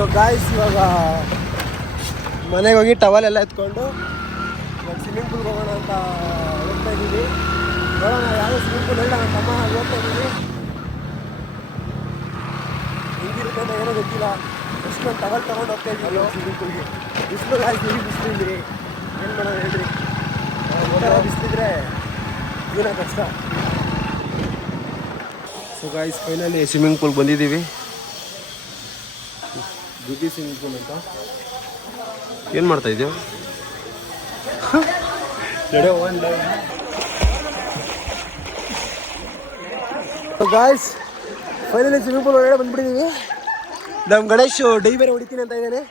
So guys ಇವಾಗ ಮನೆಗೆ ಹೋಗಿ ಟವಲ್ ಎಲ್ಲ ಎತ್ಕೊಂಡು ಇವಾಗ ಸ್ವಿಮ್ಮಿಂಗ್ ಪೂಲ್ಗೆ ಹೋಗೋಣ ಅಂತ ಹೋಗ್ತಾ ಇದ್ದೀವಿ. ನೋಡೋಣ ಯಾವುದೋ ಸ್ವಿಮ್ಮಿಂಗ್ ಪೂಲ್ ಇಲ್ಲ, ನಮ್ಮ ತಮ್ಮ ಹೋಗ್ತಾ ಇದ್ದೀವಿ. ಹೆಂಗಿರುತ್ತೆ ಅಂತ ಏನೋ ಗೊತ್ತಿಲ್ಲ. ಎಷ್ಟು ಒಂದು ಟವಲ್ ತೊಗೊಂಡು ಹೋಗ್ತಾ ಇದ್ದೀವಿ ಸ್ವಿಮ್ಮಿಂಗ್ ಪೂಲ್ಗೆ. ಬಿಸಿಲು ಹಾಕಿ ಬಿಸಿಲಿದ್ರಿ ಏನು ಮಾಡೋದು ಹೇಳ್ರಿ. ಬಿಸಿಲಿದ್ರೆ ಜೀವನ ಕಷ್ಟ. ಸೊ ಗಾಯ್ಸ್ ಫೈನಲಿ ಸ್ವಿಮ್ಮಿಂಗ್ ಪೂಲ್ಗೆ ಬಂದಿದ್ದೀವಿ. ಗುಬ್ಬಿ ಸ್ವಿಮ್ಮಿಂಗ್ ಪೂಲ್ ಅಂತ. ಏನು ಮಾಡ್ತಾ ಇದೆಯೋ ಗಾಯ್ಸ್ ಫೈನಲಿ ಸ್ವಿಮ್ಮಿಂಗ್ ಪೂಲ್ ಒಳಗಡೆ ಬಂದ್ಬಿಟ್ಟಿದ್ದೀವಿ. ನಮ್ಮ ಗಣೇಶ್ ಡೈ ಬೇರೆ ಹೊಡಿತೀನಿ ಅಂತ ಇದ್ದಾನೆ.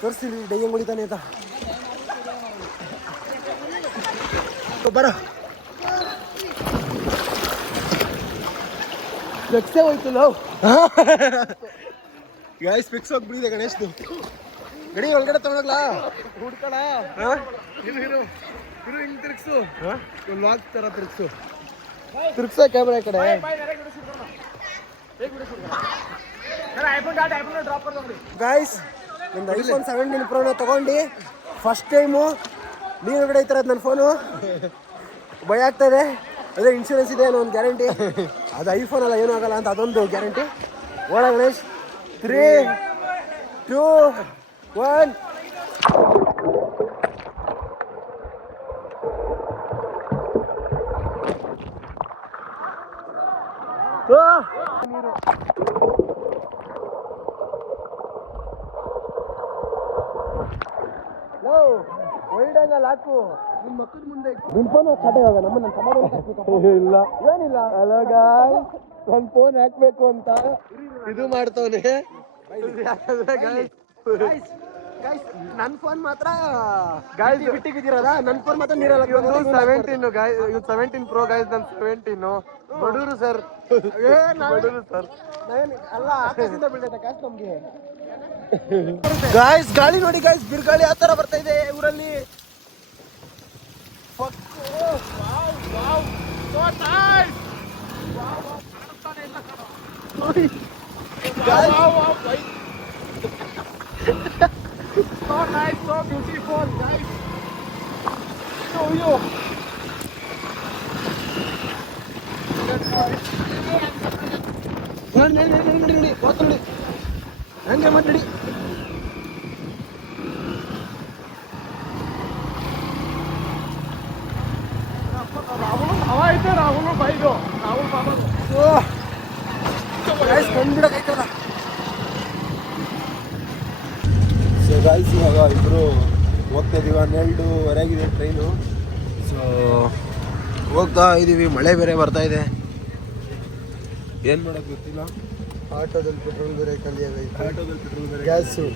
ತೋರಿಸ್ತೀವಿ ಡೈ ಹೆಂಗೆ ಹೊಡಿತಾನೆ ಅಂತ. ಬರ ಸ್ಪೆಕ್ಸೇ ಹೋಯ್ತು ನಾವು. ಗಾಯ್ಸ್ ಸ್ಪೆಕ್ಸ್ ಹೋಗ್ಬಿಟ್ಟಿದೆ ಗಣೇಶ್ದು. ಗಡಿ ಒಳಗಡೆ ತಗೊಳಗ್ಲಾ ಹುಡ್ಕಣ. ಇರು ಹಿಂಗೆ ತಿರ್ಗ್ಸು, ಲಾಕ್ ಥರ ತಿರ್ಗ್ಸೋ ಕ್ಯಾಮ್ರಾ ಈ ಕಡೆ. ಗಾಯ್ಸ್ ಒಂದು ಐಫೋನ್ 17 ಪ್ರೋನ ತೊಗೊಂಡು ಫಸ್ಟ್ ಟೈಮು ನೀರು ಹೊರಗಡೆ ಐತಾರೆ ನನ್ನ ಫೋನು. ಭಯ ಆಗ್ತಾಯಿದೆ. ಅದೇ ಇನ್ಶೂರೆನ್ಸ್ ಇದೆ ಅನ್ನೋ ಒಂದು ಗ್ಯಾರಂಟಿ. ಅದು ಐಫೋನ್ ಅಲ್ಲ, ಏನೂ ಆಗಲ್ಲ ಅಂತ ಅದೊಂದು ಗ್ಯಾರಂಟಿ. ಓಡ ಗಣೇಶ್ 3, 2, 1. ಒಳ್ಳೆಂಗಲ್ಲ ಹಾಕು ನಿಮ್ಮ ಮಕ್ಕಳ ಮುಂದೆ. ನಿಮ್ಮ ಫೋನ್ ಕಡೆ ಇವಾಗ ನನ್ನ ಸಮಾಧಾನ ಇಲ್ಲ ಏನಿಲ್ಲ. ಹಲೋ ಗಾಯ್, ನನ್ನ ಫೋನ್ ಹಾಕ್ಬೇಕು ಅಂತ ಇದು ಮಾಡ್ತವನೆ. ನನ್ನ ಫೋನ್ ಮಾತ್ರ ಬಿಟ್ಟಿದ್ದೀರಲ್ಲ, ನನ್ನ ಫೋನ್ ಮಾತ್ರ ನೀರಲ್ಲ. 17 ಪ್ರೋ ಗಾಯ್ಸ್, ನನ್ನ 17 ಬಡೂರು ಸರ್. ಬಡೂರು ಸರ್ ಅಲ್ಲ, ಆಕಾಶದಿಂದ ಬೀಳ್ತೈತೆ ಕಾಸು ನಮ್ಗೆ. ಗಾಯ್ಸ್ ಗಾಳಿ ನೋಡಿ ಗಾಯ್ಸ್, ಬಿರುಗಾಳಿ ಆ ಥರ ಬರ್ತಾ ಇದೆ ಊರಲ್ಲಿ. ಹಂಗೆ ಮಾಡಿ ಬಂದ್ಬಿಡಕೈತಲ್ಲ. ಸೊ ಗಾಯ್ಸ್ ಇವಾಗ ಇಬ್ಬರು ಹೋಗ್ತಾ ಇದೀವಿ. 12:30 ಟ್ರೈನು. ಸೊ ಹೋಗ್ತಾ ಇದ್ದೀವಿ. ಮಳೆ ಬೇರೆ ಬರ್ತಾ ಇದೆ, ಏನು ಮಾಡೋಕ್ಕೆ ಗೊತ್ತಿಲ್ಲ. ಆಟೋದಲ್ಲಿ ಪೆಟ್ರೋಲ್ ಬೇರೆ ಖಾಲಿ ಆಗೈತೆ. ಆಟೋದಲ್ಲಿ ಪೆಟ್ರೋಲ್ ಬೇರೆ, ಗ್ಯಾಸು.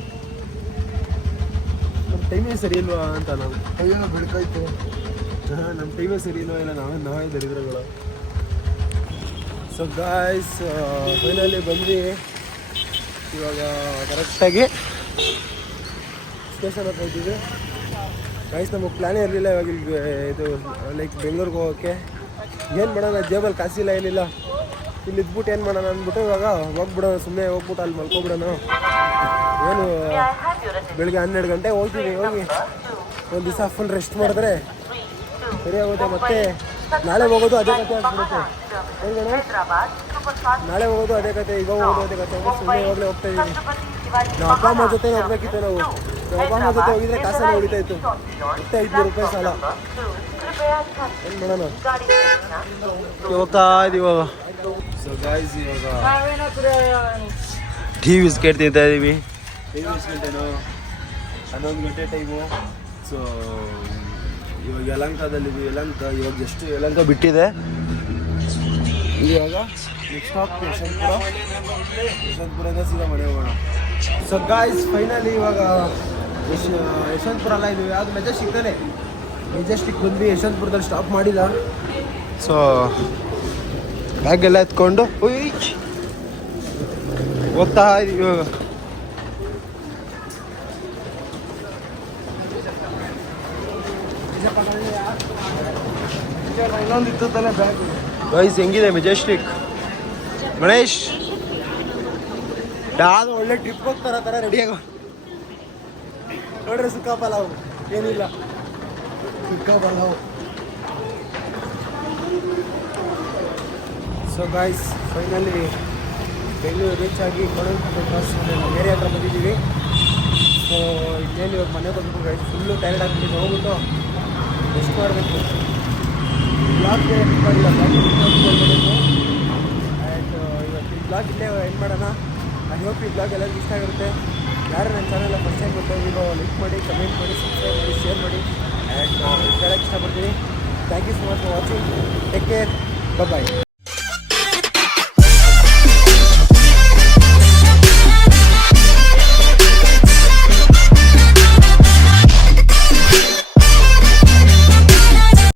ನಮ್ಮ ಟೈಮೇ ಸರಿ ಇಲ್ವಾ ಅಂತ ನಾವು ಅಯ್ಯೋ ಬೆಳಕಾಯ್ತು. ನಮ್ಮ ಟೈಮೇ ಸರಿ ಇಲ್ವಾ, ಇಲ್ಲ ನಾವೇ ದರಿದ್ರಗಳು. ಸೊ ಗಾಯ್ಸ್ ಫೈನಲಿ ಬಂದ್ವಿ. ಇವಾಗ ಕರೆಕ್ಟಾಗಿ ಸ್ಟೇಷನ್ ಹತ್ರ ಇದ್ದೀವಿ. ಗಾಯ್ಸ್ ನಮಗೆ ಪ್ಲ್ಯಾನೇ ಇರಲಿಲ್ಲ ಇವಾಗ ಇದು ಲೈಕ್ ಬೆಂಗಳೂರಿಗೆ ಹೋಗೋಕ್ಕೆ. ಏನು ಮಾಡೋಣ, ಜೇಬಲ್ಲಿ ಕಾಸಿಲ್ಲ, ಏನಿಲ್ಲ. ಇಲ್ಲಿ ಇದ್ಬಿಟ್ಟು ಏನು ಮಾಡೋಣ ಅಂದ್ಬಿಟ್ಟು ಇವಾಗ ಹೋಗ್ಬಿಡೋಣ, ಸುಮ್ಮನೆ ಹೋಗ್ಬಿಟ್ಟು ಅಲ್ಲಿ ಮಲ್ಕೊಬಿಡೋಣ. ಏನು ಬೆಳಿಗ್ಗೆ 12 ಗಂಟೆಗೆ ಹೋಗ್ತೀವಿ. ಹೋಗಿ ಒಂದು ದಿವಸ ಫುಲ್ ರೆಸ್ಟ್ ಮಾಡಿದ್ರೆ ಸರಿ ಆಗುತ್ತೆ. ಮತ್ತೆ ನಾಳೆ ಹೋಗೋದು ಅದೇ ಕತೆ ಆಗ್ಬಿಡುತ್ತೆ. ಹೇಗೋಣ, ನಾಳೆ ಹೋಗೋದು ಅದೇ ಕತೆ, ಈಗ ಹೋಗೋದು ಅದೇ ಕತೆ. ಸುಮ್ಮನೆ ಹೋಗ್ಲೇ ಹೋಗ್ತಾ ಇದ್ದೀವಿ. ನಾವು ಅಪ್ಪ ಅಮ್ಮ ಜೊತೆ ಹೋಗ್ಬೇಕಿತ್ತು. ನಾವು ಅಪ್ಪ ಅಮ್ಮ ಜೊತೆ ಹೋಗಿದ್ರೆ ಕಾಸೆಲ್ಲ ಉಳಿತಾ ಇತ್ತು. ಮತ್ತೆ 500 ರೂಪಾಯಿ ಸಾಲ. ಏನು ಮಾಡೋಣ, ಹೋಗ್ತಾ ಇದೀವಿ ಇವಾಗ. ಸೊ ಗಾಯ್ಸ್ ಇವಾಗ ಟೀ ಬಿಸ್ಕೆಟ್ ತಿಂತಾ ಇದ್ದೀವಿ. ಟೀ ಬಿಸ್ಕೆಟ್ ಏನು 11 ಗಂಟೆ ಟೈಮು. ಸೊ ಇವಾಗ ಯಲಹಂಕದಲ್ಲಿದ್ದೀವಿ. ಇವಾಗ ಜಸ್ಟ್ ಯಲಹಂಕ ಬಿಟ್ಟಿದೆ. ಇವಾಗ ನೆಕ್ಸ್ಟ್ ಸ್ಟಾಪ್ ಯಶವಂತಪುರದಿಂದ ಸೀದಾ ಮನೆ ಹೋಗೋಣ. ಸೊ ಗಾಯ್ಸ್ ಫೈನಲಿ ಇವಾಗ ಯಶವಂತಪುರ ಎಲ್ಲ ಇದ್ದೀವಿ. ಯಾವುದು ಮೆಜೆಸ್ಟಿಕ್ತಾನೆ, ಮೆಜೆಸ್ಟಿಕ್ ಬಂದ್ವಿ. ಯಶವಂತಪುರದಲ್ಲಿ ಸ್ಟಾಪ್ ಮಾಡಿಲ್ಲ. ಸೊ ಬ್ಯಾಗೆಲ್ಲ ಎತ್ಕೊಂಡು ಹೋಗ್ತಾ ಇದೀವಿ ಇವಾಗ. ಇನ್ನೊಂದಿತ್ತು ತಾನೆ ಬ್ಯಾಗ್. ಗೈಸ್ ಹೆಂಗಿದೆ ಮೆಜೆಸ್ಟಿಕ್? ಗಣೇಶ್ ಯಾವ್ದು ಒಳ್ಳೆ ಟ್ರಿಪ್ ಹೋಗ್ತಾರ ಥರ ರೆಡಿಯಾಗ ನೋಡ್ರಿ. ಸುಕ್ಕ ಪಲಾವು ಏನಿಲ್ಲ, sukka pulao. So guys, finally Bengaluru reach ಆಗಿ ಕೊಡಗು ಕ್ರಾಸ್ ಏರಿಯಾ ಹತ್ರ ಬಂದಿದ್ದೀವಿ. ಸೊ ಇನ್ನೇನು ಇವಾಗ ಮನೆ ಬಂದ್ಬಿಟ್ಟು ಗೈಸ್ ಫುಲ್ಲು ಟೈರ್ಡ್ ಆಗ್ಬಿಟ್ಟು ಹೋಗ್ಬಿಟ್ಟು ರೆಸ್ಟ್ ಮಾಡಬೇಕು. ಬ್ಲಾಗ್ಗೆ ಎಂಡ್ ಮಾಡಿಲ್ಲ, ಬ್ಲಾಗ್ ಆ್ಯಂಡ್ ಇವತ್ತು ಈ ಬ್ಲಾಗ್ ಇಲ್ಲೇ ಎಂಡ್ ಮಾಡೋಣ. ಐ ಹೋಪ್ ಈ ಬ್ಲಾಗ್ ಎಲ್ಲರಿಗೂ ಇಷ್ಟ ಆಗಿರುತ್ತೆ. ಯಾರು ನನ್ನ ಚಾನಲ್ ಫಸ್ಟ್ ಟೈಮ್ ಗೊತ್ತಾಗಿರೋ ಲೈಕ್ ಮಾಡಿ, ಕಮೆಂಟ್ ಮಾಡಿ, ಸಬ್ಸ್ಕ್ರೈಬ್ ಮಾಡಿ, ಶೇರ್ ಮಾಡಿ ಆ್ಯಂಡ್ ಹೇಳೋಕ್ಕೆ ಇಷ್ಟಪಡ್ತೀನಿ. Thank you so much for watching. Take care, bye.